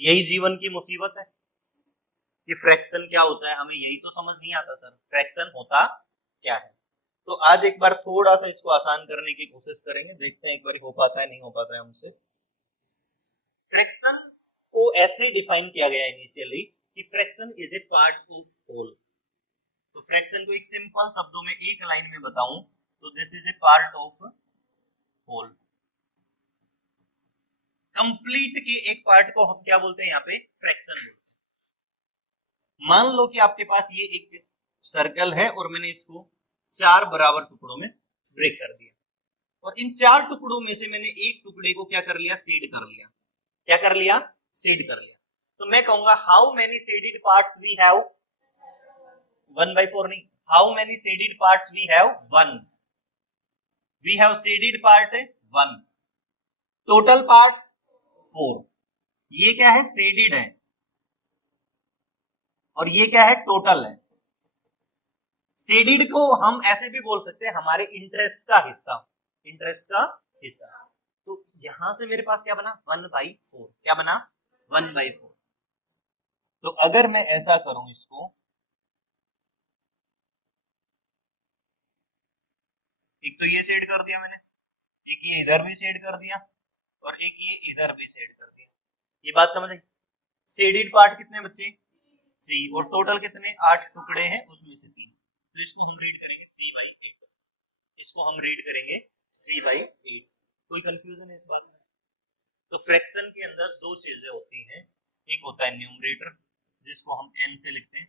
यही जीवन की मुसीबत है कि फ्रैक्शन क्या होता है, हमें यही तो समझ नहीं आता सर, फ्रैक्शन होता क्या है। तो आज एक बार थोड़ा सा इसको आसान करने की कोशिश करेंगे, देखते हैं एक बार हो पाता है नहीं हो पाता है हमसे। फ्रैक्शन को ऐसे डिफाइन किया गया इनिशियली कि fraction is a part of whole. तो फ्रैक्शन को एक सिंपल शब्दों में एक लाइन में बताऊं तो this is a part of whole. Complete के एक पार्ट को हम क्या बोलते हैं यहाँ पे, फ्रैक्शन बोलते हैं। मान लो कि आपके पास ये एक सर्कल है और मैंने इसको 4 बराबर टुकड़ों में ब्रेक कर दिया, और इन 4 टुकड़ों में से मैंने एक टुकड़े को क्या कर लिया, शेड कर लिया। क्या कर लिया, शेड कर लिया। तो मैं कहूंगा how many shaded parts we have, 1/4 नहीं, how many shaded parts we have, 1। We have shaded part 1, total parts 4। ये क्या है, शेडेड है, और ये क्या है, टोटल है। शेडेड को हम ऐसे भी बोल सकते हैं हमारे इंटरेस्ट का हिस्सा, इंटरेस्ट का हिस्सा। तो यहां से मेरे पास क्या बना, 1/4। क्या बना, 1/4। तो अगर मैं ऐसा करूं इसको, एक तो ये सेट कर दिया मैंने, एक ये इधर भी सेट कर दिया, और एक ये इधर भी सेट कर दिया। ये बात समझ आई। शेडेड पार्ट कितने बच्चे, 3, और टोटल कितने, 8 टुकड़े हैं, उसमें से 3। तो इसको हम रीड करेंगे 3/8। इसको हम रीड करेंगे 3/8। कोई कंफ्यूजन है इस बात में? तो फ्रैक्शन के अंदर दो चीजें होती हैं, एक होता है न्यूमरेटर जिसको हम n से लिखते हैं,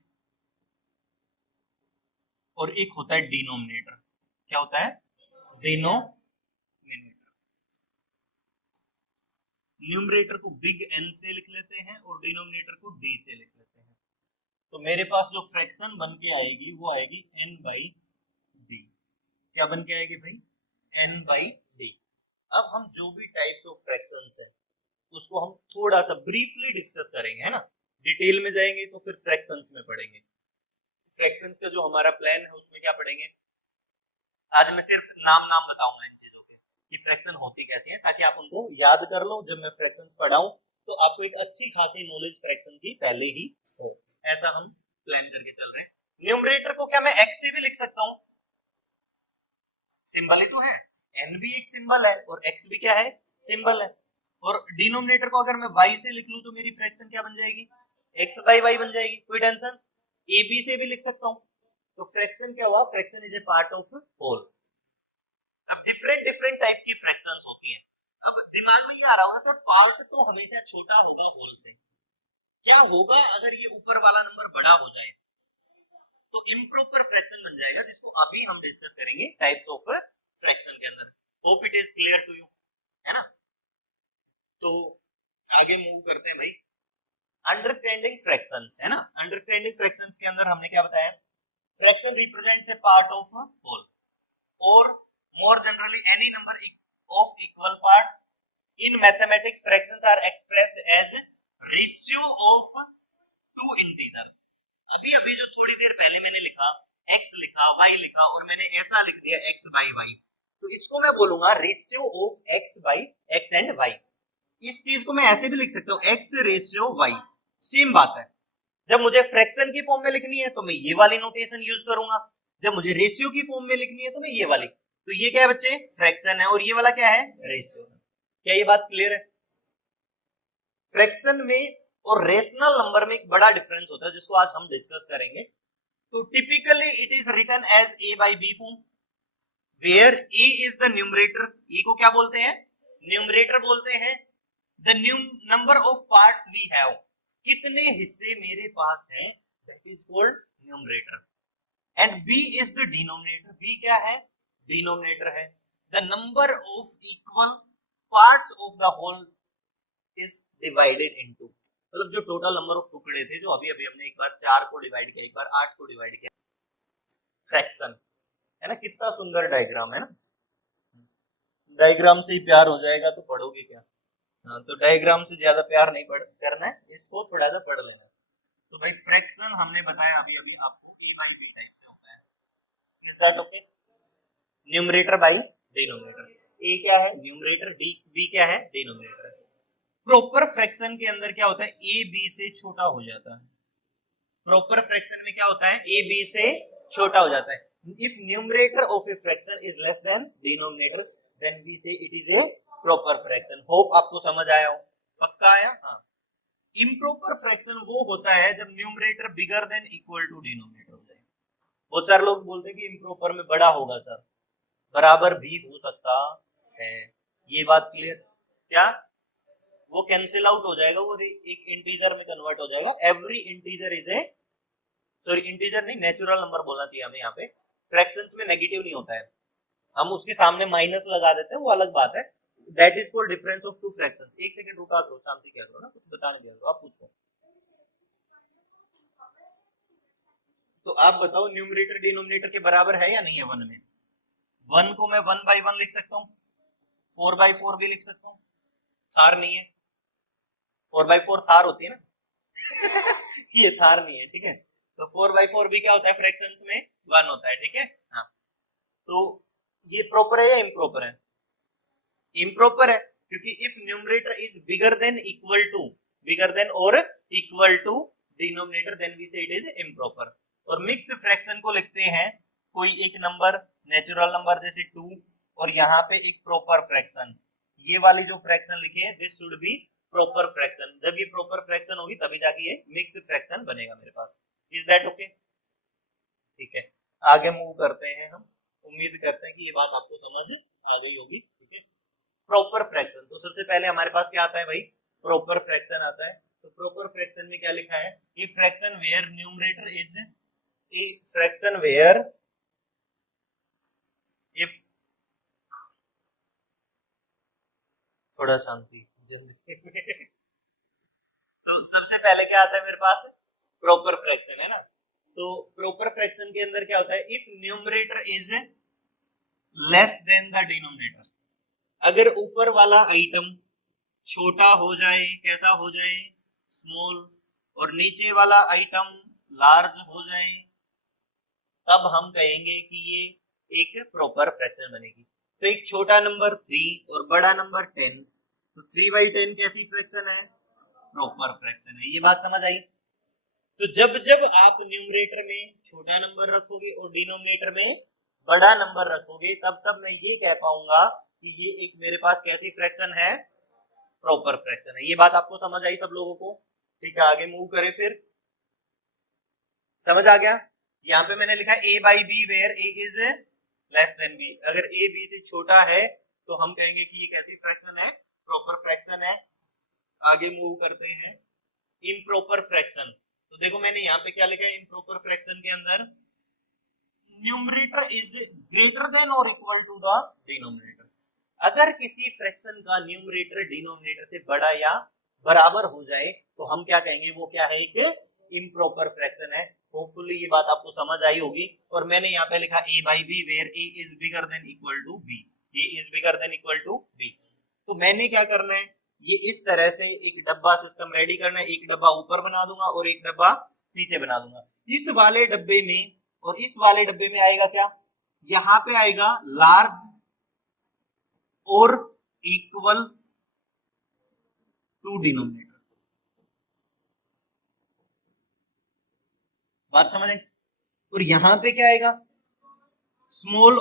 और एक होता है डिनोमिनेटर। क्या होता है, डिनोमिनेटर। न्यूमरेटर को बिग N से लिख लेते हैं और डिनोमिनेटर को D से लिख लेते हैं। तो मेरे पास जो फ्रैक्शन बन के आएगी वो आएगी n/d। क्या बन के आएगी भाई, n/d। अब हम जो भी टाइप्स ऑफ फ्रैक्शंस है उसको हम थोड़ा सा ब्रीफली डिस्कस करेंगे, है ना। डिटेल में जाएंगे तो फिर फ्रैक्शंस में पढ़ेंगे। फ्रैक्शंस का जो हमारा प्लान है उसमें क्या पढ़ेंगे, आज मैं सिर्फ नाम नाम बताऊंगा इन चीजों के कि फ्रैक्शन होती कैसी है, ताकि आप उनको याद कर लो जब मैं फ्रैक्शंस पढ़ाऊं तो आपको एक अच्छी खासी नॉलेज फ्रैक्शन की पहले ही हो। ऐसा हम प्लान करके चल रहे हैं। न्यूमरेटर को क्या मैं x से भी लिख सकता हूं, सिंबल ही तो है, n भी एक सिंबल है और x भी क्या है, सिंबल है। और डिनोमिनेटर को अगर मैं y से लिख लूं तो मेरी फ्रैक्शन क्या बन जाएगी, x/y बन जाएगी, कोई टेंशन। ab से भी लिख सकता हूं। तो फ्रैक्शन क्या हुआ, fraction is a part of whole. अब डिफरेंट डिफरेंट टाइप की फ्रैक्शंस होती हैं। अब दिमाग में ये आ रहा होगा सर पार्ट तो हमेशा छोटा होगा होल से, क्या होगा अगर ये ऊपर वाला नंबर बड़ा हो जाए, तो इम्प्रॉपर फ्रैक्शन बन जाएगा, जिसको अभी हम डिस्कस करेंगे टाइप्स ऑफ फ्रैक्शन के अंदर। Hope it is clear to you, है ना। तो आगे मूव करते हैं भाई, अंडरस्टैंडिंग फ्रैक्शंस, है ना। अंडरस्टैंडिंग फ्रैक्शंस के अंदर हमने क्या बताया, fraction represents a part of whole, or more generally any number of equal parts. In mathematics fractions are expressed as ratio of two integers. अभी अभी जो थोड़ी देर पहले मैंने लिखा x लिखा y लिखा और मैंने ऐसा लिख दिया x/y, तो इसको मैं बोलूंगा ratio of x and y। इस चीज को मैं ऐसे भी लिख सकता हूँ x/y, सेम बात है। जब मुझे फ्रैक्शन की फॉर्म में लिखनी है तो मैं ये वाली नोटेशन यूज करूंगा, जब मुझे रेशियो की फॉर्म में लिखनी है तो मैं ये वाली। तो ये क्या है बच्चे, फ्रैक्शन है, और ये वाला क्या है, रेशियो। क्या ये बात क्लियर है? फ्रैक्शन में और रेशनल नंबर में एक बड़ा डिफरेंस होता है जिसको आज हम डिस्कस करेंगे। तो typically it is written as a/b form, where a is the numerator. e को क्या बोलते हैं, न्यूमरेटर बोलते हैं। The number of parts we have, कितने हिस्से मेरे पास हैं, that is called numerator. And b is the denominator, b क्या है, डिनोमिनेटर है। The number of equal parts of the whole is divided into, मतलब जो टोटल नंबर ऑफ टुकड़े थे, जो अभी अभी हमने एक बार 4 को डिवाइड किया, एक बार 8 को डिवाइड किया, फ्रैक्शन है ना। कितना सुंदर डायग्राम है ना, डायग्राम से ही प्यार हो जाएगा तो पढ़ोगे क्या। हाँ, तो डायग्राम से ज्यादा प्यार नहीं करना है, इसको थोड़ा सा पढ़ लेना। तो भाई फ्रैक्शन हमने बताया अभी अभी आपको a/b टाइप से होता है, is that okay. Numerator by denominator, a क्या है न्यूमरेटर, b क्या है डिनोमिनेटर। प्रॉपर फ्रैक्शन के अंदर क्या होता है, ए बी से छोटा हो जाता है। प्रॉपर फ्रैक्शन में क्या होता है, ए बी से छोटा हो जाता है। If numerator of a fraction is less than denominator then we say it is a proper fraction. Hope आपको समझ आया हो, पक्का आया? हाँ। इम्प्रॉपर फ्रैक्शन वो होता है जब numerator bigger than equal to denominator हो जाए। बहुत सारे लोग बोलते हैं कि इम्प्रॉपर में बड़ा होगा सर, बराबर भी हो सकता है, ये बात क्लियर? क्या वो कैंसिल आउट हो जाएगा, वो एक इंटीजर में कन्वर्ट हो जाएगा। Every integer is a, sorry integer नहीं, नेचुरल नंबर बोलना चाहिए हमें यहाँ पे। फ्रैक्शंस में नेगेटिव नहीं होता है, हम उसके सामने माइनस लगा देते हैं, वो अलग बात है। That is called difference of two fractions. एक सेकंड रुका करो, शांति क्या करो ना, कुछ बताने दिया करो, आप पूछो। तो आप बताओ न्यूमरेटर डिनोमिनेटर के बराबर है या नहीं है वन में? वन को मैं 1/1 लिख सकता हूँ, 4/4 भी लिख सकता हूँ। थार नहीं है, 4/4 थार होती है ना ये थार नहीं है, ठीक है। तो 4/4 भी क्या होता है फ्रैक्शंस में, 1 होता है, ठीक है। हाँ, तो ये प्रॉपर है या इम्प्रॉपर है? इम्प्रॉपर है, क्योंकि if numerator is bigger than equal to, bigger than और equal to denominator, then we say it is improper. और मिक्स्ड फ्रैक्शन को लिखते हैं कोई एक नंबर, नेचुरल नंबर जैसे 2, और यहाँ पे एक प्रॉपर फ्रैक्शन, ये वाली जो फ्रैक्शन लिखे हैं this should be proper fraction. जब ये प्रॉपर फ्रैक्शन होगी तभी जाके ये मिक्स्ड फ्रैक्शन बनेगा मेरे पास। Is that okay? ठीक है, आगे मूव करते हैं हम। उम्मीद करते हैं कि ये बात आपको समझ आ गई होगी, ठीक है। प्रॉपर फ्रैक्शन, तो सबसे पहले हमारे पास क्या आता है भाई, प्रॉपर फ्रैक्शन आता है। तो प्रॉपर फ्रैक्शन में क्या लिखा है, ये fraction where numerator is a fraction where if, थोड़ा शांति जिंदगी तो सबसे पहले क्या आता है मेरे पास, प्रॉपर फ्रैक्शन है ना। तो प्रॉपर फ्रैक्शन के अंदर क्या होता है, if numerator is less then the denominator, अगर ऊपर वाला आइटम छोटा हो जाए, कैसा हो जाए, स्मॉल, और नीचे वाला आइटम लार्ज हो जाए, तब हम कहेंगे कि ये एक प्रॉपर फ्रैक्शन बनेगी। तो एक छोटा नंबर 3 और बड़ा नंबर 10, तो 3/10 कैसी फ्रैक्शन है, प्रॉपर फ्रैक्शन है। ये बात समझ आई? तो जब जब आप न्यूमरेटर में छोटा नंबर रखोगे और डिनोमिनेटर में बड़ा नंबर रखोगे, तब तब मैं ये कह पाऊंगा कि ये एक मेरे पास कैसी फ्रैक्शन है, प्रॉपर फ्रैक्शन है। ये बात आपको समझ आई सब लोगों को? ठीक है, आगे मूव करें फिर। समझ आ गया? यहाँ पे मैंने लिखा A by B where A is less than B. अगर ए बी से छोटा है तो हम कहेंगे कि ये कैसी फ्रैक्शन है, प्रॉपर फ्रैक्शन है। आगे मूव करते हैं। इम्प्रॉपर फ्रैक्शन, तो देखो मैंने यहाँ पे क्या लिखा है, इम्प्रॉपर फ्रैक्शन के अंदर न्यूमरेटर इज ग्रेटर देन और इक्वल टू द डिनोमिनेटर। अगर किसी फ्रैक्शन का न्यूमरेटर डिनोमिनेटर से बड़ा या बराबर हो जाए तो हम क्या कहेंगे, वो क्या है, एक इम्प्रॉपर फ्रैक्शन है। होपफुली ये बात आपको समझ आई होगी। और मैंने यहाँ पे लिखा A by B where A is bigger than equal to B, A is bigger than equal to B. तो मैंने क्या करना है, ये इस तरह से एक डब्बा सिस्टम रेडी करना है। एक डब्बा ऊपर बना दूंगा और एक डब्बा नीचे बना दूंगा। इस वाले डब्बे में और इस वाले डब्बे में आएगा क्या, यहां पे आएगा लार्ज और इक्वल टू डिनोमिनेटर। बात समझ आई? और यहां पे क्या आएगा, स्मॉल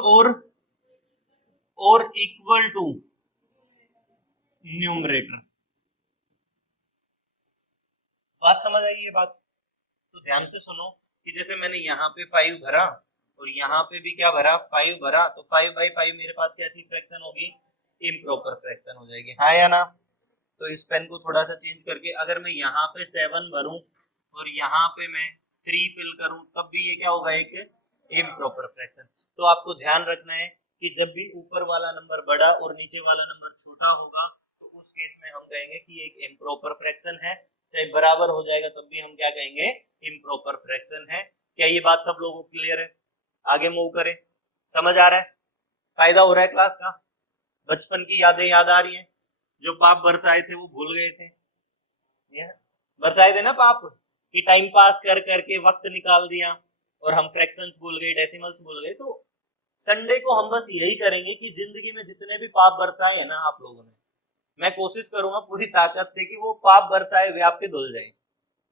और इक्वल टू न्यूमरेटर। बात समझ आई ये बात? तो ध्यान से सुनो कि जैसे मैंने यहाँ पे 5 भरा और यहाँ पे भी क्या भरा, 5 भरा, तो 5/5 मेरे पास कैसी फ्रैक्शन होगी, इम्प्रॉपर फ्रैक्शन हो जाएगी, हाँ या ना? तो इस पेन को थोड़ा सा चेंज करके अगर मैं यहाँ पे 7 भरूं और यहाँ पे मैं 3 फिल करूं, तब भी ये क्या होगा, एक इम्प्रॉपर फ्रैक्शन। तो आपको ध्यान रखना है कि जब भी ऊपर वाला नंबर बड़ा और नीचे वाला नंबर छोटा होगा तो उस केस में हम कहेंगे कि एक इम्प्रॉपर फ्रैक्शन है। चाहे बराबर हो जाएगा तब भी हम क्या कहेंगे, इम्प्रॉपर फ्रैक्शन है। क्या ये बात सब लोगों को क्लियर है? आगे मूव करें। समझ आ रहा है? फायदा हो रहा है क्लास का? बचपन की यादें याद आ रही है? जो पाप बरसाए थे वो भूल गए थे? बरसाए थे ना पाप, कि टाइम पास कर करके वक्त निकाल दिया और हम फ्रैक्शंस भूल गए, डेसिमल्स भूल गए। तो संडे को हम बस यही करेंगे कि जिंदगी में जितने भी पाप बरसाए हैं ना आप लोगों ने, मैं कोशिश करूंगा पूरी ताकत से कि वो पाप बरसाए हुए आपके धुल जाए,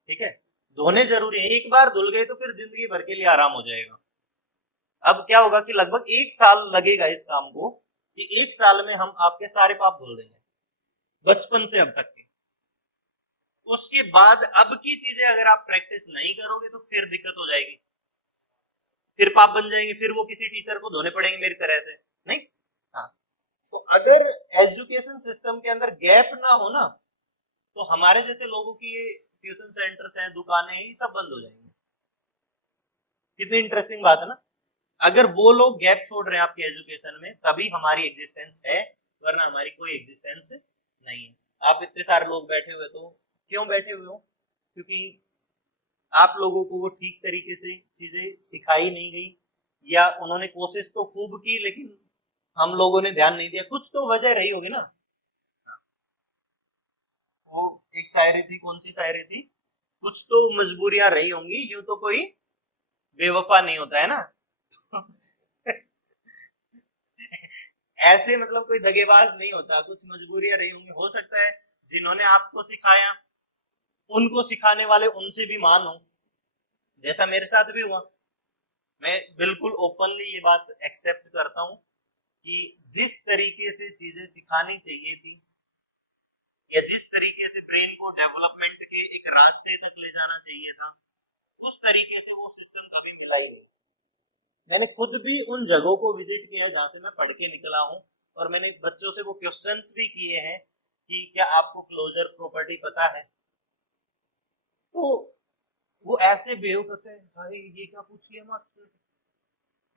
ठीक है। धोने जरूरी है, एक बार धुल गए तो फिर जिंदगी भर के लिए आराम हो जाएगा। अब क्या होगा कि लगभग 1 साल लगेगा इस काम को, कि 1 साल में हम आपके सारे पाप धुल देंगे, बचपन से अब तक के। उसके बाद अब की चीजें अगर आप प्रैक्टिस नहीं करोगे तो फिर दिक्कत हो जाएगी, फिर पाप बन जाएंगे, फिर वो किसी टीचर को धोने पड़ेंगे मेरी तरह से, नहीं। हाँ, तो अगर एजुकेशन सिस्टम के अंदर गैप ना हो ना, तो हमारे जैसे लोगों की ये ट्यूशन सेंटर्स हैं, दुकानें हैं, ये सब बंद हो जाएंगे। कितनी इंटरेस्टिंग बात है ना। अगर वो लोग गैप छोड़ रहे हैं आपके एजुकेशन में, तभी हमारी एग्जिस्टेंस है, वरना हमारी कोई एग्जिस्टेंस नहीं है। आप इतने सारे लोग बैठे हुए तो क्यों बैठे हुए हो? क्योंकि आप लोगों को वो ठीक तरीके से चीजें सिखाई नहीं गई, या उन्होंने कोशिश तो खूब की लेकिन हम लोगों ने ध्यान नहीं दिया। कुछ तो वजह रही होगी ना। वो एक शायरी थी, कौन सी शायरी थी? कुछ तो मजबूरियां रही होंगी, यूं तो कोई बेवफा नहीं होता है ना। ऐसे मतलब कोई दगेबाज नहीं होता, कुछ मजबूरियां रही होंगी। हो सकता है जिन्होंने आपको सिखाया उनको सिखाने वाले उनसे भी मान हो, जैसा मेरे साथ भी हुआ। मैं बिल्कुल ओपनली ये बात एक्सेप्ट करता हूं कि जिस तरीके से चीजें सिखानी चाहिए थी, या जिस तरीके से ब्रेन को डेवलपमेंट के एक रास्ते तक ले जाना चाहिए था, उस तरीके से वो सिस्टम कभी मिला ही नहीं। मैंने खुद भी उन जगहों को विजिट किया जहां से मैं पढ़ के निकला हूं, और मैंने बच्चों से वो क्वेश्चंस भी किए हैं कि क्या आपको क्लोजर प्रॉपर्टी पता है। तो वो ऐसे बिहेव करते हैं, भाई ये क्या पूछ लिया मास्टर,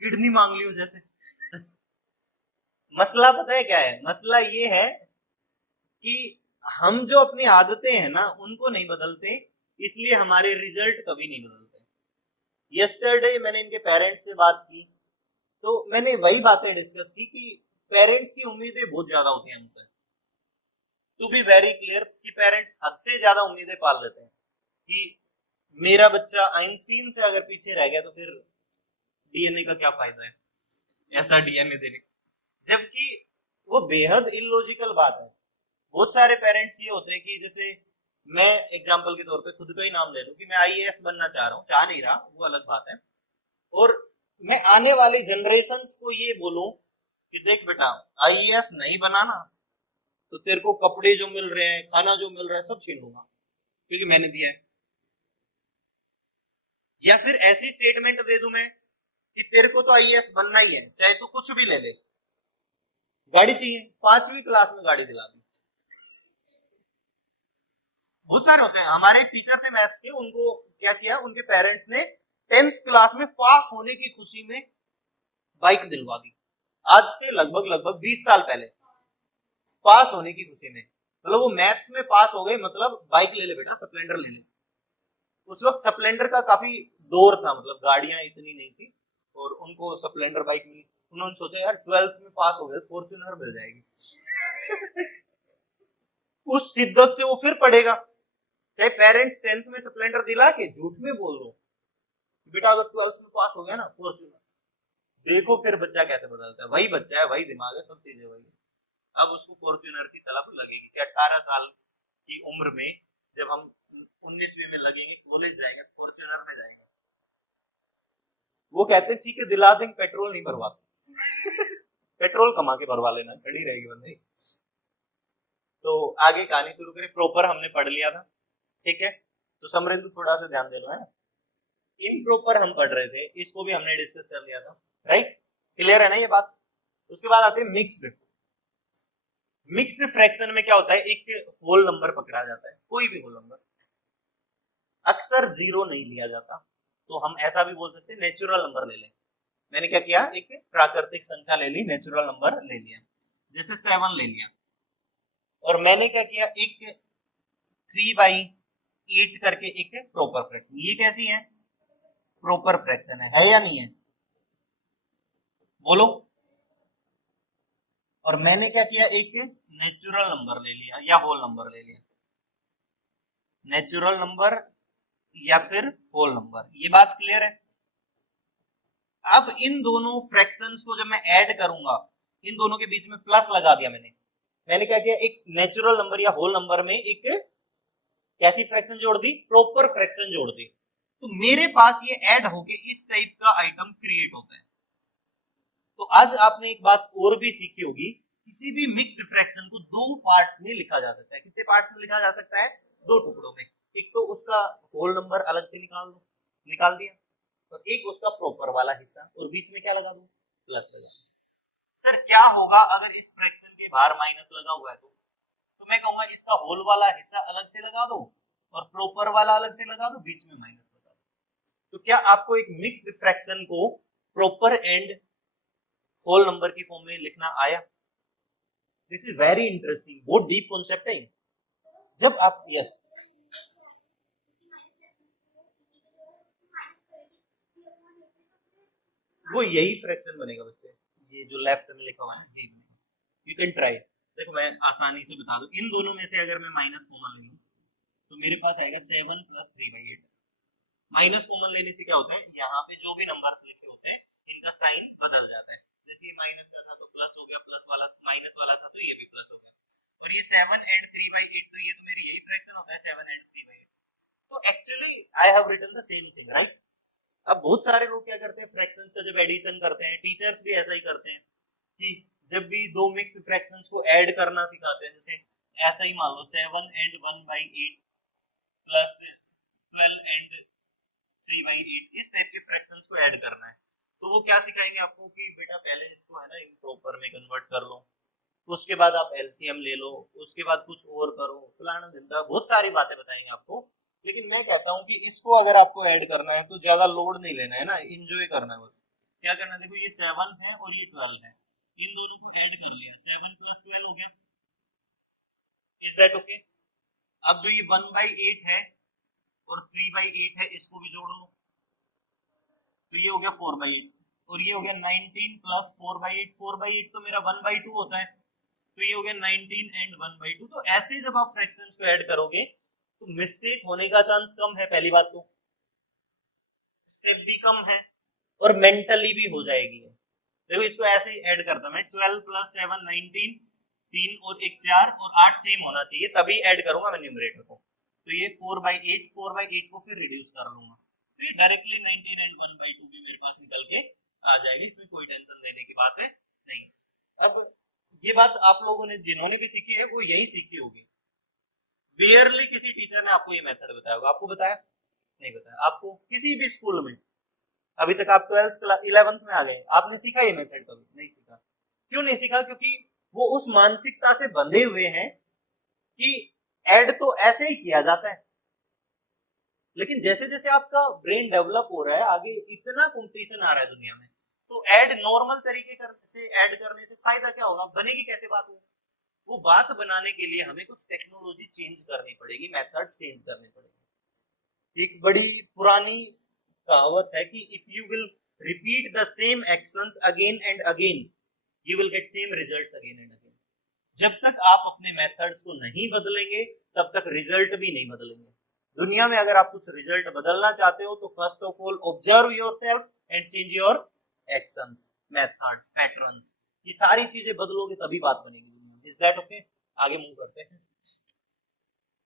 किडनी मांग लियो जैसे। मसला पता है क्या है? मसला ये है कि हम जो अपनी आदतें हैं ना उनको नहीं बदलते, इसलिए हमारे रिजल्ट कभी नहीं बदलते। यस्टरडे मैंने इनके पेरेंट्स से बात की, तो मैंने वही बातें डिस्कस की कि पेरेंट्स की उम्मीदें बहुत ज्यादा होती हैं हमसे। टू बी वेरी क्लियर कि पेरेंट्स हद से ज्यादा उम्मीदें पाल लेते हैं कि मेरा बच्चा आइंस्टीन से अगर पीछे रह गया तो फिर डीएनए का क्या फायदा है, ऐसा डीएनए देने का। जबकि वो बेहद इलॉजिकल बात है। बहुत सारे पेरेंट्स ये होते हैं कि जैसे मैं एग्जांपल के तौर पे खुद का ही नाम ले लूं कि मैं आईएएस बनना चाह रहा हूं, चाह नहीं रहा, वो अलग बात है। और मैं आने वाली जनरेशंस को ये बोलूं कि देख बेटा, आईएएस नहीं बनाना तो तेरे को कपड़े जो मिल रहे हैं, खाना जो मिल रहा है, सब छीन लूंगा क्योंकि मैंने दिया है। या फिर ऐसी स्टेटमेंट दे दूं मैं कि तेरे को तो आईएएस बनना ही है, चाहे तू कुछ भी ले ले। गाड़ी चाहिए, 5वीं क्लास में गाड़ी दिला दी। बहुत सारे होते हैं। हमारे टीचर थे मैथ्स के, उनको क्या किया, उनके पेरेंट्स ने 10th क्लास में पास होने की खुशी में बाइक दिलवा दी। आज से लगभग लगभग 20 साल पहले, पास होने की खुशी में। मतलब वो मैथ्स में पास हो गए, मतलब बाइक ले ले बेटा, स्प्लेंडर ले ले। उस वक्त स्प्लेंडर का काफी दौर था, मतलब गाड़ियां इतनी नहीं थी, और उनको स्प्लेंडर बाइक मिली। उन्होंने सोचा यार 12th में पास हो गए, फॉर्च्यूनर मिल जाएगी। उस शिद्दत से वो फिर पढ़ेगा, चाहे पेरेंट्स 10th में स्प्लेंडर दिला के झूठ में बोल दो बेटा अगर 12th में पास हो गया ना फॉर्च्यूनर। देखो फिर बच्चा कैसे बदलता है, वही बच्चा है, वही दिमाग है, सब चीजें वही है। अब उसको फॉर्च्यूनर की तलब लगेगी कि 18 साल की उम्र में, जब हम 19वीं में लगेंगे, कॉलेज जाएंगे, फॉर्च्यूनर में जाएंगे। वो कहते हैं ठीक है दिला देंगे, पेट्रोल नहीं भरवाते। पेट्रोल कमा के भरवा लेना, खड़ी रहेगी बंदी। तो आगे कहानी शुरू करें। प्रॉपर हमने पढ़ लिया था, ठीक है। तो समरेंदु थोड़ा सा ध्यान दे लो, है ना। इम्प्रॉपर हम पढ़ रहे थे, इसको भी हमने डिस्कस कर लिया था, राइट। क्लियर है ना ये बात। उसके बाद आते हैं मिक्स्ड। मिक्स्ड फ्रैक्शन में क्या होता है, एक होल नंबर पकड़ा जाता है, कोई भी होल नंबर, अक्सर जीरो नहीं लिया जाता। तो हम ऐसा भी बोल सकते हैं नेचुरल नंबर ले लें। मैंने क्या किया, एक प्राकृतिक संख्या ले ली, नेचुरल नंबर ले लिया, जैसे 7 ले लिया। और मैंने क्या किया, एक 3/8 करके एक प्रॉपर फ्रैक्शन। ये कैसी है, प्रॉपर फ्रैक्शन है या नहीं है, बोलो। और मैंने क्या किया, एक नेचुरल नंबर ले लिया या होल नंबर ले लिया, नेचुरल नंबर या फिर होल नंबर। ये बात क्लियर है। अब इन दोनों फ्रैक्शंस को जब मैं ऐड करूंगा, इन दोनों के बीच में प्लस लगा दिया मैंने, मैंने क्या किया, एक नेचुरल नंबर या होल नंबर में एक कैसी फ्रैक्शन जोड़ दी, प्रॉपर फ्रैक्शन जोड़ दी, तो मेरे पास ये ऐड होके इस टाइप का आइटम क्रिएट होता है। तो आज आपने एक बात और भी सीखी होगी, किसी भी मिक्स्ड फ्रैक्शन को दो पार्ट्स में लिखा जा सकता है। कितने पार्ट्स में लिखा जा सकता है, दो टुकड़ों में। एक तो उसका होल नंबर अलग से निकाल दिया, और एक उसका प्रॉपर वाला हिस्सा, और बीच में क्या लगा दूं, प्लस लगा। सर क्या होगा अगर इस फ्रैक्शन के बाहर माइनस लगा हुआ है, तो मैं कहूंगा इसका होल वाला हिस्सा अलग से लगा दो और प्रॉपर वाला अलग से लगा दो, बीच में माइनस लगा दो। तो क्या आपको एक मिक्स्ड फ्रैक्शन को प्रॉपर एंड होल नंबर की फॉर्म में लिखना आया? दिस इज वेरी इंटरेस्टिंग, बहुत डीप कॉन्सेप्ट है। जब आप यस वो यही फ्रैक्शन बनेगा बच्चे, ये जो लेफ्ट में लिखा हुआ है यही बनेगा। You can try. देखो मैं आसानी से बता दूं, इन दोनों में से अगर मैं माइनस कॉमन ले लूं तो मेरे पास आएगा 7 + 3/8। माइनस कॉमन लेने से क्या होता है, यहाँ पे जो भी नंबर्स लिखे होते हैं इनका साइन बदल जाता है। जैसे ये माइनस का था तो प्लस हो गया, प्लस वाला माइनस वाला था तो ये भी प्लस हो गया। और ये 7 & 3/8, तो ये तो मेरी यही फ्रैक्शन होता है 7 & 3/8। तो actually I have written the same thing, right. अब बहुत सारे लोग क्या करते हैं, फ्रैक्शंस का जब एडिशन करते हैं, टीचर्स भी ऐसा ही करते हैं कि जब भी दो मिक्स्ड फ्रैक्शंस को ऐड करना सिखाते हैं, जैसे ऐसा ही मान लो 7 & 1/8 प्लस 12 & 3/8, इस टाइप के फ्रैक्शंस को ऐड करना है, तो वो क्या सिखाएंगे आपको कि बेटा पहले इसको है ना इम्प्रॉपर में कन्वर्ट कर लो, उसके बाद आप एलसीएम ले लो, उसके बाद कुछ और करो, फलाना जिंदा, बहुत सारी बातें बताएंगे आपको। लेकिन मैं कहता हूं कि इसको अगर आपको ऐड करना है तो ज्यादा लोड नहीं लेना है ना, एंजॉय करना है बस। क्या करना है, देखो ये 7 है और ये 12 है, इन दोनों को ऐड कर लिया, 7 + 12 हो गया। Is that okay? अब जो ये 1/8 है और 3/8 है, इसको भी जोड़ लो, तो ये हो गया 4/8, और ये हो गया 19 + 4/8। 4/8 तो मेरा 1/2 होता है, तो ये हो गया 19 & 1/2। तो ऐसे जब आप फ्रैक्शंस को ऐड करोगे तो मिस्टेक होने का चांस कम है, पहली बात तो स्टेप भी कम है और मेंटली भी हो जाएगी। देखो इसको ऐसे ही ऐड करता मैं, 12 + 7 19, 3 और 1 4 और 8 सेम होना चाहिए, तभी ऐड करूंगा मैं न्यूमरेटर को। तो ये 4/8 को फिर रिड्यूस कर लूंगा, तो ये डायरेक्टली 19 & 1/2 भी मेरे पास निकल के आ जाएगी, इसमें कोई टेंशन लेने की बात है नहीं। अब ये बात आप लोगों ने जिन्होंने भी सीखी है वो यही सीखी होगी, बेयरली किसी टीचर ने आपको ये मेथड बताया होगा। आपको बताया नहीं बताया? आपको किसी भी स्कूल में अभी तक आप 12th 11th में आ गए, आपने सीखा ये मेथड? कभी नहीं सीखा। क्यों नहीं सीखा? क्योंकि वो उस मानसिकता से बंधे हुए हैं कि ऐड तो ऐसे ही किया जाता है। लेकिन जैसे जैसे आपका ब्रेन डेवलप हो रहा है, आगे इतना कंपटीशन आ रहा है दुनिया में, तो ऐड नॉर्मल तरीके से ऐड करने से फायदा क्या होगा, बनेगी कैसे बात? वो बात बनाने के लिए हमें कुछ टेक्नोलॉजी चेंज करनी पड़ेगी, मेथड्स चेंज करने पड़ेंगे। एक बड़ी पुरानी कहावत है कि if you will repeat the same actions again and again, you will get same results again and again. जब तक आप अपने मेथड्स को नहीं बदलेंगे तब तक रिजल्ट भी नहीं बदलेंगे। दुनिया में अगर आप कुछ रिजल्ट बदलना चाहते हो तो first of all observe yourself and change your actions, methods, patterns. ये सारी चीजें बदलोगे तभी बात बनेगी। Is that okay? आगे मूव करते हैं।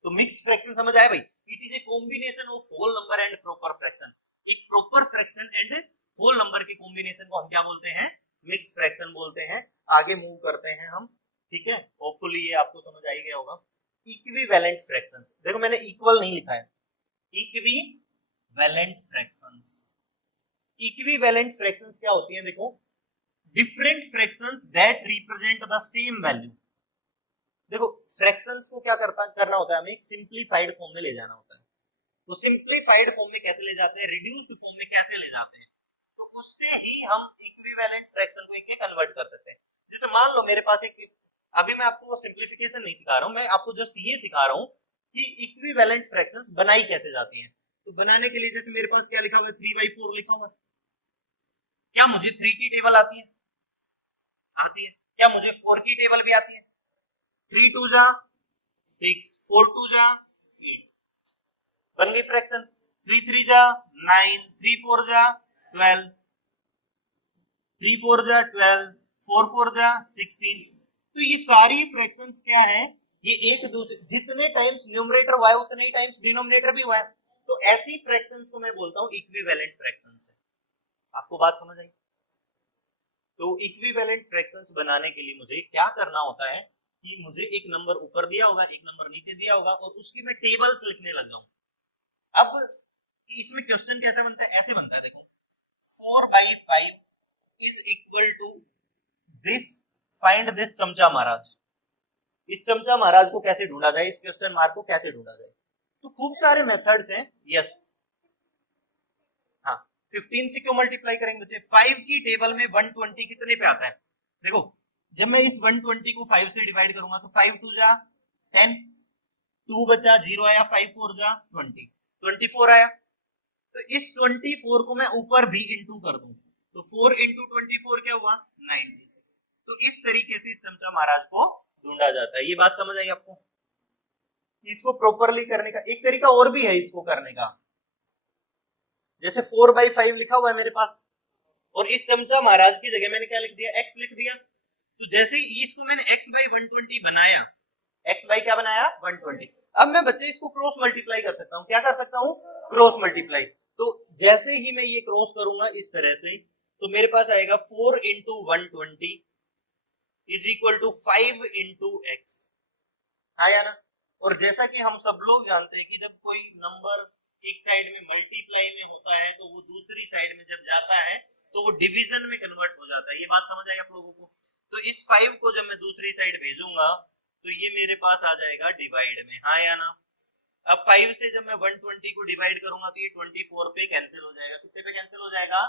तो मिक्स फ्रैक्शन समझ आया भाई? It is a combination of whole number and proper fraction. एक proper fraction and whole number के कॉम्बिनेशन को हम क्या बोलते हैं? मिक्स फ्रैक्शन बोलते हैं। आगे मूव करते हैं हम, ठीक है? होपफुली ये आपको समझ आ ही गया होगा। इक्विवेलेंट फ्रैक्शंस, देखो मैंने इक्वल नहीं लिखा है, इक्विवेलेंट फ्रैक्शंस। इक्विवेलेंट फ्रैक्शंस क्या होती हैं? देखो, different fractions that represent the same value. देखो फ्रैक्शंस को क्या करना होता है, हमें एक सिंपलीफाइड फॉर्म में ले जाना होता है। तो सिंपलीफाइड फॉर्म में कैसे ले जाते हैं, रिड्यूस्ड फॉर्म में कैसे ले जाते हैं, तो उससे ही हम इक्विवेलेंट फ्रैक्शन को एक कन्वर्ट कर सकते हैं। जैसे मान लो मेरे पास एक, अभी मैं आपको सिंपलीफिकेशन नहीं सिखा रहा हूं, मैं आपको जस्ट ये सिखा रहा हूं कि इक्विवेलेंट फ्रैक्शंस बनाई कैसे जाती हैं। तो बनाने के लिए जैसे मेरे पास क्या लिखा हुआ है, 3/4 लिखा हुआ है। क्या मुझे 3 की टेबल आती है? आती है। क्या मुझे 4 की टेबल भी आती है? 3 2 जा 6, 4 2 जा 8, बन गई फ्रैक्शन। 3 3 जा 9, 3 4 जा 12, 3 4 जा 12, 4 4 जा 16, तो ये सारी फ्रैक्शंस क्या है, ये एक दूसरे, जितने टाइम्स न्यूमरेटर हुआ है उतने ही टाइम्स डिनोमिनेटर भी हुआ है, तो ऐसी फ्रैक्शंस को मैं बोलता हूं इक्विवेलेंट फ्रैक्शंस है। आपको बात समझ आई? तो इक्विवेलेंट फ्रैक्शंस बनाने के लिए मुझे क्या करना होता है कि मुझे एक नंबर ऊपर दिया होगा, एक नंबर नीचे दिया होगा, और उसकी मैं टेबल्स लिखने लग जाऊं। अब इसमें क्वेश्चन कैसा बनता है, ऐसे बनता है, देखो 4/5 is equal to this, find this चमचा महाराज। इस चमचा महाराज को कैसे ढूंढा जाए, इस क्वेश्चन मार्क को कैसे ढूंढा जाए? तो खूब सारे मेथड्स हैं। यस, हाँ, 15 से क्यों मल्टीप्लाई करेंगे बच्चे? 5 की टेबल में 120 कितने पे आता है? देखो, जब मैं इस 120 को 5 से डिवाइड करूंगा तो 5 2 जा 10, 2 बचा 0 आया, 5 4 जा 20, 24 आया। तो इस 24 को मैं ऊपर भी इंटू कर दूं तो 4 इंटू 24 क्या हुआ? 96। तो इस तरीके से इस चमचा महाराज को ढूंढा जाता है। ये बात समझ आई आपको? इसको प्रॉपरली करने का एक तरीका और भी है इसको करने का। जैसे 4/5 लिखा हुआ है मेरे पास, और इस चमचा महाराज की जगह मैंने क्या लिख दिया? x लिख दिया। तो जैसे ही इसको मैंने x/120 बनाया, x बाई क्या बनाया? 120। अब मैं बच्चे इसको क्रॉस मल्टीप्लाई कर सकता हूँ। क्या कर सकता हूँ? Cross multiply. तो जैसे ही मैं ये क्रॉस करूंगा इस तरह से, तो मेरे पास आएगा 4 into 120 is equal to 5 into x. आया ना? और जैसा कि हम सब लोग जानते हैं कि जब कोई नंबर एक साइड में मल्टीप्लाई में होता है तो वो दूसरी साइड में जब जाता है तो वो डिवीजन में कन्वर्ट हो जाता है। ये बात समझ आई आप लोगों को? तो इस 5 को जब मैं दूसरी साइड भेजूंगा तो ये मेरे पास आ जाएगा डिवाइड में। हाँ या ना? अब 5 से जब मैं 120 को डिवाइड करूंगा तो ये 24 पे कैंसिल हो जाएगा। कितने पे कैंसिल हो जाएगा?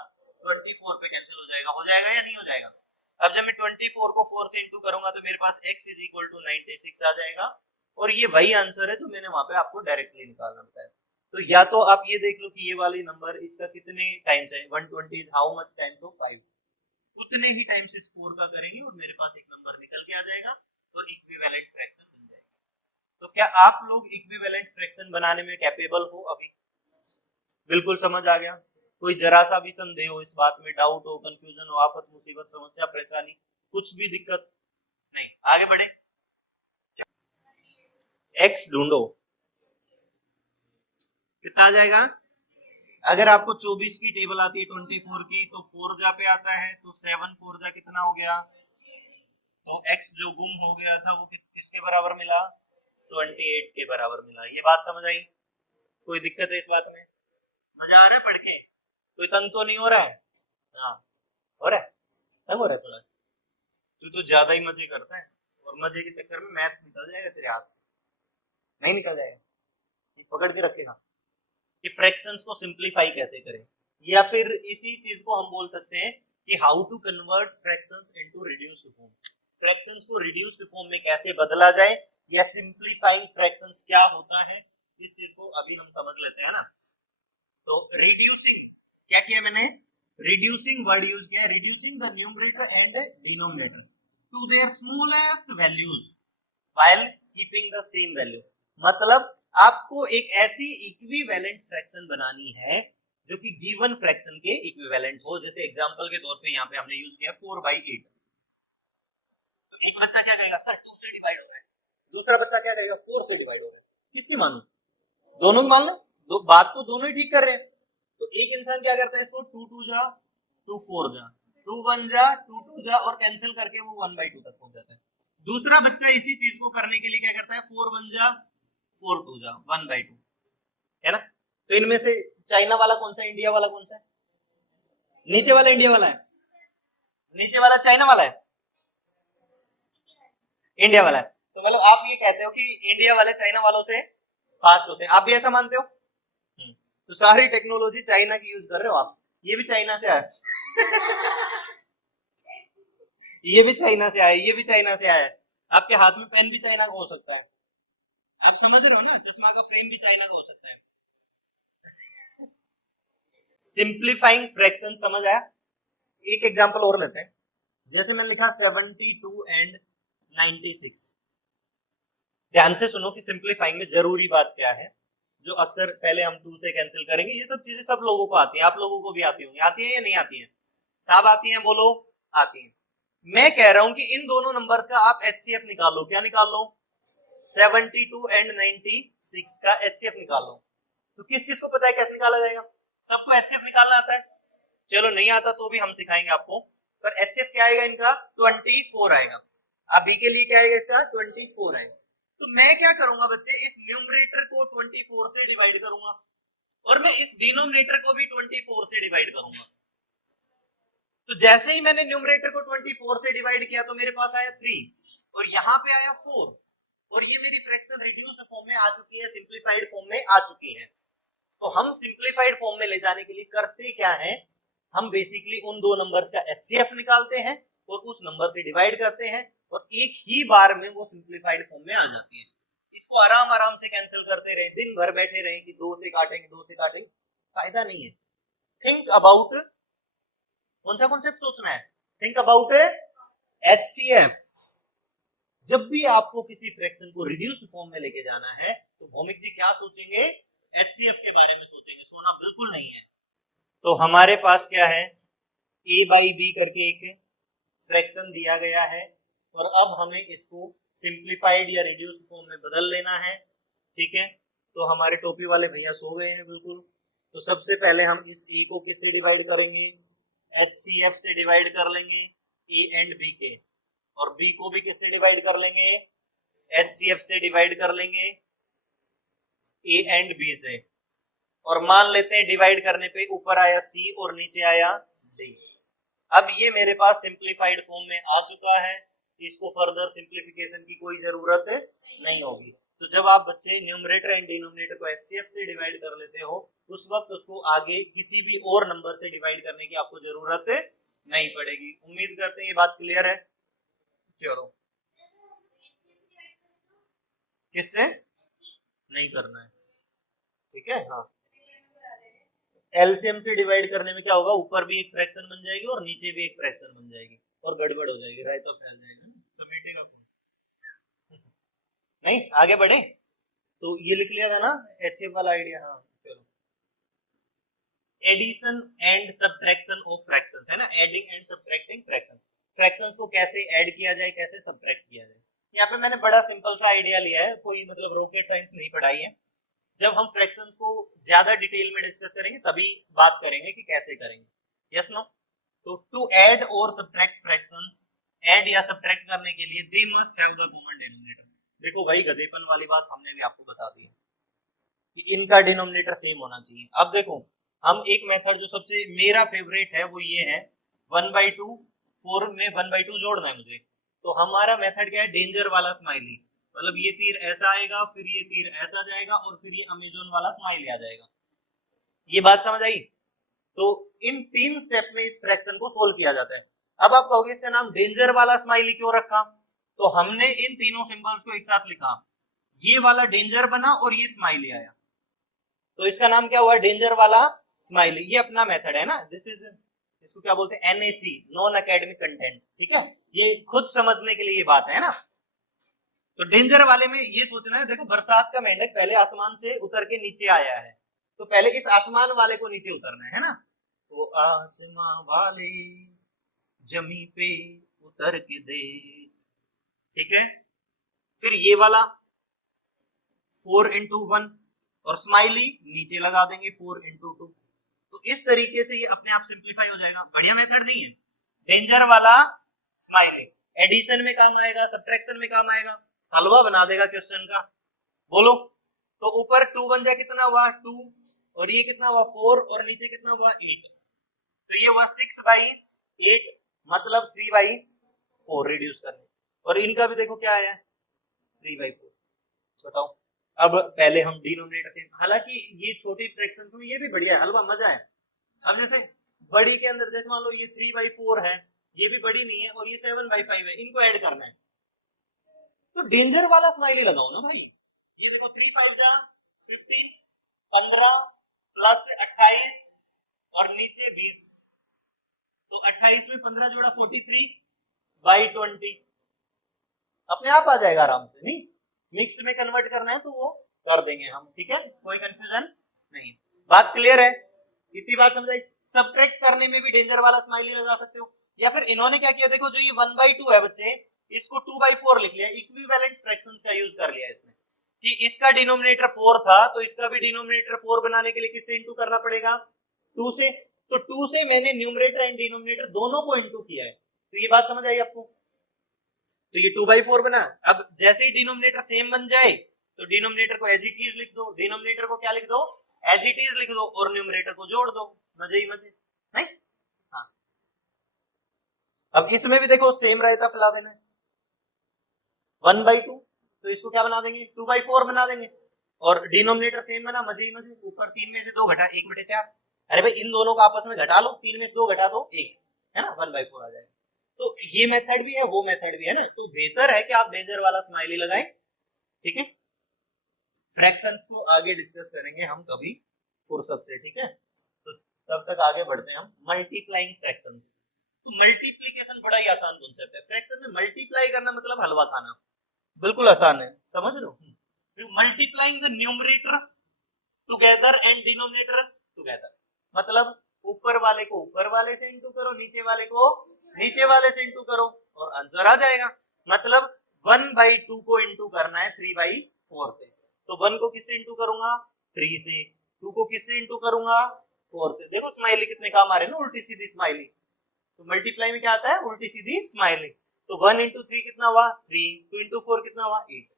24 पे कैंसिल हो जाएगा। हो जाएगा या नहीं हो जाएगा? अब जब मैं 24 को 4 से इंटू करूंगा तो मेरे पास x इज इक्वल टू 96 आ जाएगा, और ये वही आंसर है जो मैंने वहां पे आपको डायरेक्टली निकालना बताया। तो या तो आप ये देख लो कि ये वाली नंबर इसका कितने टाइम्स है, 120 is how much times of 5, उतने ही टाइम्स इस 4 का करेंगे और मेरे पास एक नंबर निकल के आ जाएगा और इक्विवेलेंट फ्रैक्शन बन जाएगा। तो क्या आप लोग इक्विवेलेंट फ्रैक्शन बनाने में कैपेबल हो? अभी बिल्कुल समझ आ गया? कोई जरा सा भी संदेह हो, इस बात में डाउट हो, कंफ्यूजन हो, आफत मुसीबत समस्या परेशानी, कुछ भी दिक्कत नहीं, आगे बढ़े। x ढूंढो, कितना आ जाएगा? अगर आपको 24 की टेबल आती है 24 की तो 4 जा पे आता है, तो 7 4 जा कितना हो गया? तो x जो गुम हो गया था वो किसके बराबर मिला? 28 के बराबर मिला। ये बात समझ आई? कोई दिक्कत है इस बात में? मजा आ रहा है पढ़ के? कोई तंग तो नहीं हो रहा है? हाँ, हो रहा है? तंग हो रहा है थोड़ा? तू तो ज्यादा ही मजे करता है, और मजे के चक्कर में मैथ्स निकल जाएगा तेरे हाथ से। नहीं निकल जाएगा? पकड़ के रखेगा कि फ्रैक्शंस को सिंपलीफाई कैसे करें, या फिर इसी चीज को हम बोल सकते हैं कि how to convert fractions into reduced form. Fractions को रिड्यूस्ड फॉर्म में कैसे बदला जाए, या सिंपलीफाइंग फ्रैक्शंस क्या होता है, इस चीज को अभी हम समझ लेते हैं ना। तो रिड्यूसिंग क्या किया मैंने? रिड्यूसिंग वर्ड यूज किया, reducing the numerator and denominator to their smallest values while keeping the same value. मतलब आपको एक ऐसी इक्विवेलेंट फ्रैक्शन बनानी है जो कि गिवन फ्रैक्शन के इक्विवेलेंट हो। जैसे एग्जांपल के तौर पे यहाँ पे हमने यूज किया 4/8। तो एक बच्चा क्या कहेगा? सर 2 से डिवाइड हो रहा है। दूसरा बच्चा क्या कहेगा? 4 से डिवाइड हो रहा है। किसकी मानूं? दोनों की मान लो, बात तो दोनों ही ठीक कर रहे हैं। तो एक इंसान क्या करता है, इसको 2 2 जा 2 4 जा 2 1 जा 2 2 जा और कैंसिल करके वो 1/2 तक पहुंच जाता है। दूसरा बच्चा इसी चीज को करने के लिए क्या करता है? 4 1 जा 4 2 जा 1/2, है ना? तो इनमें से चाइना वाला कौन सा है, इंडिया वाला कौन सा है? नीचे वाला इंडिया वाला है, नीचे वाला चाइना वाला है, इंडिया वाला है। तो मतलब आप ये कहते हो कि इंडिया वाले चाइना वालों से फास्ट होते हैं, आप भी ऐसा मानते हो? तो सारी टेक्नोलॉजी चाइना की यूज कर रहे हो आप। ये भी चाइना से आया ये भी चाइना से आया, ये भी चाइना से आया। आपके हाथ में पेन भी चाइना का हो सकता है। आप समझ रहे हो ना? चश्मा का फ्रेम भी चाइना का हो सकता है। सिंप्लीफाइंग फ्रैक्शन समझ आया? एक एग्जांपल और लेते हैं। जैसे मैंने लिखा 72 एंड 96। ध्यान से सुनो कि सिंप्लीफाइंग में जरूरी बात क्या है, जो अक्सर पहले हम 2 से कैंसिल करेंगे। ये सब चीजें सब लोगों को आती है, आप लोगों को भी आती होंगी। आती है या नहीं आती है? सब आती हैं? बोलो आती हैं। मैं कह रहा हूं कि इन दोनों नंबर्स का आप एचसीएफ निकालो। क्या निकाल लो? 72 एंड 96 का एचसीएफ निकाल लो। तो किस किस को पता है कैसे निकाला जाएगा? सबको एचसीएफ निकालना आता है? चलो नहीं आता तो भी हम सिखाएंगे आपको। पर एचसीएफ क्या आएगा इनका? 24 आएगा। अब बी के लिए क्या आएगा इसका? 24 आएगा। तो मैं क्या करूंगा बच्चे, इस न्यूमरेटर को 24 से डिवाइड करूंगा और मैं इस डिनोमिनेटर को भी 24 से डिवाइड करूंगा। तो जैसे ही मैंने न्यूमरेटर को 24 से डिवाइड किया तो मेरे पास आया 3 और यहाँ पे आया 4 और ये मेरी फ्रैक्शन रिड्यूस्ड फॉर्म में आ चुकी है, सिंप्लीफाइड फॉर्म में आ चुकी है। तो हम सिंप्लीफाइड फॉर्म में ले जाने के लिए करते क्या है, हम बेसिकली उन दो नंबर्स का एचसीएफ निकालते हैं और उस नंबर से डिवाइड करते हैं और एक ही बार में वो सिंप्लीफाइड फॉर्म में आ जाती है। इसको आराम आराम से कैंसिल करते रहे, दिन भर बैठे रहे कि 2 से काटेंगे, फायदा नहीं है। थिंक अबाउट, कौन सा कॉन्सेप्ट सोचना है? Think about HCF. जब भी आपको किसी फ्रैक्शन को रिड्यूस्ड फॉर्म में लेके जाना है तो भौमिक जी क्या सोचेंगे? एचसीएफ के बारे में सोचेंगे, सोना बिल्कुल नहीं है। तो हमारे पास क्या है, a बाई बी करके एक फ्रैक्शन दिया गया है और अब हमें इसको सिंप्लीफाइड या रिड्यूस्ड फॉर्म में बदल लेना है। ठीक है, तो हमारे टोपी वाले भैया सो गए हैं बिल्कुल। तो सबसे पहले हम इस a को किससे डिवाइड करेंगे? HCF से डिवाइड कर लेंगे a एंड b के, और b को भी किससे डिवाइड कर लेंगे? HCF से डिवाइड कर लेंगे a एंड b से। और मान लेते हैं डिवाइड करने पे ऊपर आया c और नीचे आया d। अब ये मेरे पास सिंप्लीफाइड फॉर्म में आ चुका है, इसको फर्दर सिंप्लीफिकेशन की कोई जरूरत नहीं होगी। तो जब आप बच्चे न्यूमरेटर एंड डिनोमिनेटर को HCF से डिवाइड कर लेते हो उस वक्त उसको आगे किसी भी और नंबर से डिवाइड करने की आपको जरूरत नहीं पड़ेगी। उम्मीद करते हैं ये बात क्लियर है। चलो, किससे नहीं करना है? ठीक है, हाँ। एलसीएम से डिवाइड करने में क्या होगा, ऊपर भी एक फ्रैक्शन बन जाएगी और नीचे भी एक फ्रैक्शन बन जाएगी और गड़बड़ हो जाएगी, रायता फैल जाएगा, समेटेगा कौन? नहीं, आगे बढ़े तो ये लिख लिया था ना एचसीएफ वाला आइडिया। हाँ चलो, addition and subtraction of fractions है ना, adding and subtracting fraction. Fractions को कैसे ऐड किया जाए, कैसे सब्ट्रैक्ट किया जाए, यहाँ पे मैंने बड़ा सिंपल सा आइडिया लिया है, कोई मतलब रॉकेट साइंस नहीं पढ़ाई है। जब हम फ्रैक्शंस को ज्यादा डिटेल में डिस्कस करेंगे तभी बात करेंगे कि कैसे करेंगे। Yes no? तो टू ऐड और सब्ट्रैक्ट फ्रैक्शंस, ऐड या सब्ट्रैक्ट करने के लिए they must have the common denominator. देखो भाई, गधेपन वाली बात हमने भी आपको बता दी कि इनका डिनोमिनेटर सेम होना चाहिए। अब देखो, हम एक मेथड जो सबसे मेरा फेवरेट है वो ये है 1/2, 4 में 1/2 जोड़ना है मुझे। तो हमारा मेथड क्या है? डेंजर वाला स्माइली, मतलब ये तीर ऐसा आएगा, फिर ये तीर ऐसा जाएगा और फिर ये अमेजोन वाला स्माइली आ जाएगा। ये बात समझ आई? तो इन 3 स्टेप में इस फ्रैक्शन को सोल्व किया जाता है। अब आप कहोगे इसका नाम डेंजर वाला स्माइली क्यों रखा? तो हमने इन तीनों सिंबल्स को एक साथ लिखा, ये वाला डेंजर बना और ये स्माइली आया, तो इसका नाम क्या हुआ? डेंजर वाला स्माइली। ये अपना मेथड है ना, दिस इज, इसको क्या बोलते हैं? NAC, non academic content. ठीक है, ये खुद समझने के लिए ये बात है ना। तो डेंजर वाले में ये सोचना है, देखो बरसात का मेंढक पहले आसमान से उतर के नीचे आया है, तो पहले इस आसमान वाले को नीचे उतरना है ना। तो आसमान वाले जमी पे उतर के दे, ठीक है। फिर ये वाला 4 into 1 और स्माइली नीचे लगा देंगे 4 into 2। तो इस तरीके से ये अपने आप सिंप्लीफाई हो जाएगा। बढ़िया मेथड नहीं है? डेंजर वाला स्माइली एडिशन में काम आएगा, सब्ट्रैक्शन में काम आएगा, हलवा बना देगा क्वेश्चन का। बोलो, तो ऊपर 2 बन जाए, कितना हुआ? 2, और ये कितना हुआ? 4, और नीचे कितना हुआ? 8। तो ये हुआ 6/8, मतलब 3/4 रिड्यूस करने। और इनका भी देखो क्या आया, 3/4। बताओ, अब पहले हम डिनोमिनेटर से, हालांकि ये छोटी फ्रैक्शंस में ये भी बढ़िया है, हलवा मजा है। अब जैसे बड़ी के अंदर, जैसे मान लो ये 3/4 है, ये भी बड़ी नहीं है, और ये 7/5 है, इनको ऐड करना है, तो डेंजर वाला स्माइली लगाओ ना भाई। ये देखो 3 5 जा 15, 15 प्लस 28 और नीचे 20, तो 28 में 15 जोड़ा 43/20, अपने आप आ जाएगा आराम से। नहीं, मिक्स्ड में कन्वर्ट करना है तो वो कर देंगे हम, ठीक है, कोई कंफ्यूजन नहीं। बात क्लियर है? इतनी बात समझाई। सब्ट्रैक्ट करने में भी डेंजर वाला स्माइली लगा सकते हो। या फिर इन्होंने क्या किया, देखो जो ये 1/2 है बच्चे, इसको 2/4 लिख लिया, इक्विवेलेंट फ्रैक्शंस का यूज कर लिया इसने, कि इसका डिनोमिनेटर 4 था तो इसका भी डिनोमिनेटर 4 बनाने के लिए किससे इंटू करना पड़ेगा, 2 से। तो 2 से मैंने न्यूमरेटर एंड डिनोमिनेटर दोनों को इंटू किया है। तो ये बात समझ आई आपको, तो ये 2/4 बना। अब जैसे ही डिनोमिनेटर सेम बन जाए तो डिनोमिनेटर को एज इट इज लिख दो, डिनोमिनेटर को क्या लिख दो, एज इट इज लिख दो, और न्यूमरेटर को जोड़ दो, मजे ही मजे, नहीं। हाँ, अब इसमें भी देखो सेम रायता फैला देना है, 1/2, तो इसको क्या बना देंगे, 2/4 बना देंगे, और डिनोमिनेटर सेम बना, मजे ही मजे, ऊपर 3 में से 2 घटा 1/4। अरे भाई इन दोनों को आपस में घटा लो, 3 में से 2 घटा दो 1, है ना, 1/4 आ जाएगा। तो ये मेथड भी है, वो मेथड भी है ना, तो बेहतर है कि आप डेंजर वाला स्माइली लगाएं, ठीक है। फ्रैक्शंस को आगे डिस्कस करेंगे हम कभी फुर्सत से, ठीक है। तो तब तक आगे बढ़ते हैं हम मल्टीप्लाइंग फ्रैक्शंस। तो मल्टीप्लिकेशन बड़ा ही आसान कॉन्सेप्ट है, फ्रैक्शन में मल्टीप्लाई करना मतलब हलवा खाना, बिल्कुल आसान है, समझ लो। Multiplying the numerator together and denominator together, मतलब ऊपर वाले को ऊपर वाले से इंटू करो, नीचे वाले को नीचे वाले से इंटू करो, और आंसर आ जाएगा। मतलब 1/2 को इंटू करना है 3/4 से, तो 1 को किससे इंटू करूंगा, 3 से, 2 को किससे इंटू करूंगा, 4 से। देखो स्माइली कितने काम आ रहे हैं ना, उल्टी सीधी स्माइली। तो मल्टीप्लाई में क्या आता है, उल्टी सीधी स्माइली। तो 1 इंटू 3 कितना हुआ 3, 2 इंटू 4 कितना हुआ 8।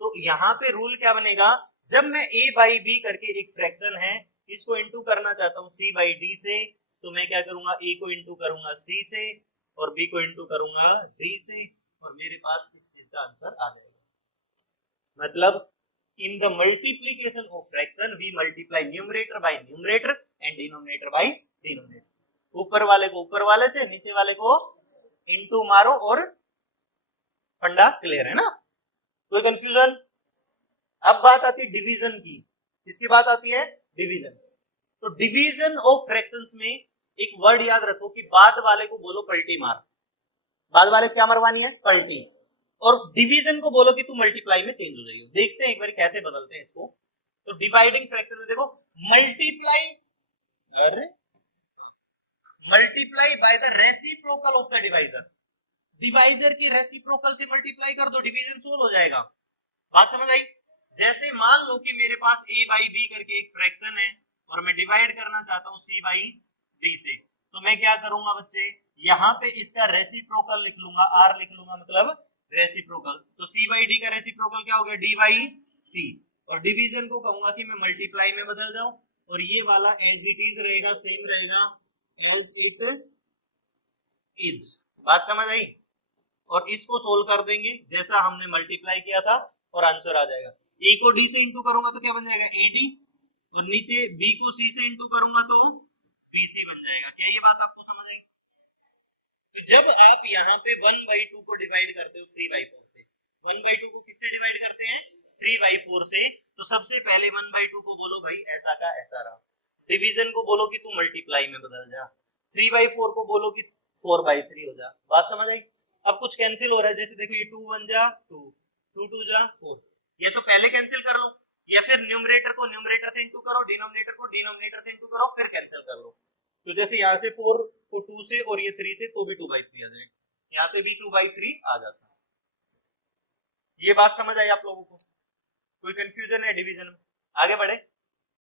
तो यहाँ पे रूल क्या बनेगा, जब मैं a बाई बी करके एक फ्रैक्शन है इसको इंटू करना चाहता हूँ c बाई डी से, तो मैं क्या करूंगा, a को इंटू करूंगा c से और b को इंटू करूंगा d से, और मेरे पास इस चीज का आंसर आ जाएगा। मतलब in the multiplication of fraction we multiply numerator by numerator and denominator by denominator. ऊपर वाले को ऊपर वाले से, नीचे वाले को इंटू मारो, और फंडा क्लियर है ना, कोई कंफ्यूजन। अब बात आती है डिवीजन की, किसकी बात आती है, डिवीजन। तो डिवीजन ऑफ फ्रैक्शंस में एक वर्ड याद रखो कि बाद वाले को बोलो पलटी मार, बाद वाले क्या मरवानी है, पलटी, और डिवीजन को बोलो कि तू मल्टीप्लाई में चेंज हो जाइए। देखते हैं एक बार कैसे बदलते हैं इसको। तो डिवाइडिंग फ्रैक्शन में देखो, मल्टीप्लाई, अरे multiply by the reciprocal of the divisor, divisor के रेसिप्रोकल से मल्टीप्लाई कर दो, डिवीजन सोल्व हो जाएगा। बात समझ आई। जैसे मान लो कि मेरे पास a बाई बी करके एक फ्रैक्शन है और मैं डिवाइड करना चाहता हूं c बाई डी से, तो मैं क्या करूंगा बच्चे, यहाँ पे इसका रेसिप्रोकल लिख लूंगा, r लिख लूंगा, मतलब रेसिप्रोकल। तो c बाई डी का रेसिप्रोकल क्या हो गया, d बाई सी, और डिवीजन को कहूंगा कि मैं मल्टीप्लाई में बदल जाऊं, और ये वाला एज इट इज रहेगा, सेम रहेगा एज इट इज। बात समझ आई। और इसको सोल्व कर देंगे जैसा हमने मल्टीप्लाई किया था, और आंसर आ जाएगा। ए को डी से इंटू करूंगा तो क्या बन जाएगा, एडी, और नीचे बी को सी से इंटू करूंगा तो बीसी बन जाएगा। क्या ये बात आपको समझ आई। तो जब आप यहाँ पे 1/2 को डिवाइड करते हो 3/4 से, 1/2 को किससे डिवाइड करते हैं, 3/4 से, तो सबसे पहले 1/2 को बोलो भाई ऐसा का ऐसा रहा, डिवीजन को बोलो कि तू मल्टीप्लाई में बदल जा, 3/4 को बोलो कि 4/3 हो जा। बात समझ आई। अब कुछ कैंसिल हो रहा है, जैसे देखो ये 2 1 जा 2, 2 2 जा 4, ये तो पहले कैंसिल कर लो, या फिर न्यूमरेटर को न्यूमरेटर से इंटू करो, डिनोमिनेटर को डिनोमिनेटर से इंटू करो, फिर कैंसिल कर लो। तो जैसे यहाँ से 4 को 2 से और ये 3 से, तो भी 2/3 आ जाएगा, यहाँ से भी 2/3 आ जाता है। ये बात समझ आई आप लोगों को, कोई कंफ्यूजन है डिवीजन में, आगे बढ़े।